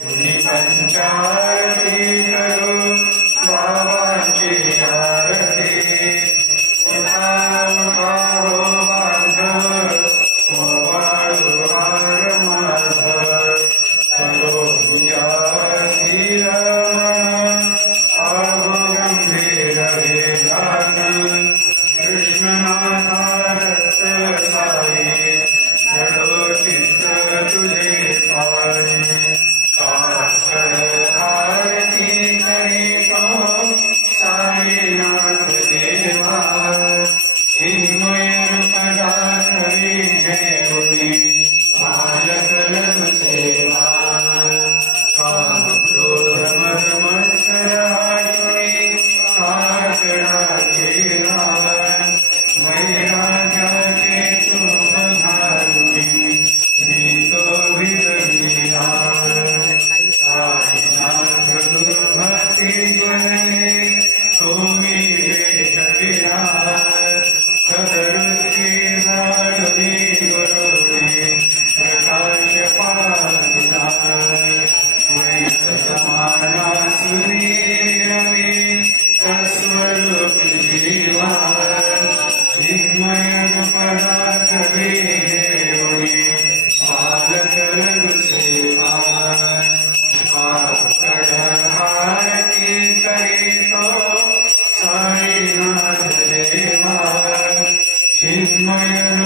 पंचारती करो बाबा की आरती उठाओ उठाओ माधव वाळू हार माधव करो दिया स्थिर आवो गंभीर विधान कृष्णनाथा रक्त साई जडो चित्र तुझे पाई काकड़ आरती करे तो साईनाथ देवा हिन्मय पदार्थ विजय बालक लघु सेवा काम क्रोध मद मत्सर आयुनि काकड़ा के रावण वैराग्य के तुम भालुनि नीतो साईनाथ दुर्भक्ति ज्वलने तुम्ही वेश विराज सदरुचि साधुनी गुरुनी प्रकाश पालिना वैतमाना सुनीरवि तस्वरूप जीवा चिन्मय पदार्थ विजयोनि बालक लघु सेवा आरती करे तो साईनाथ देवा चिन्मय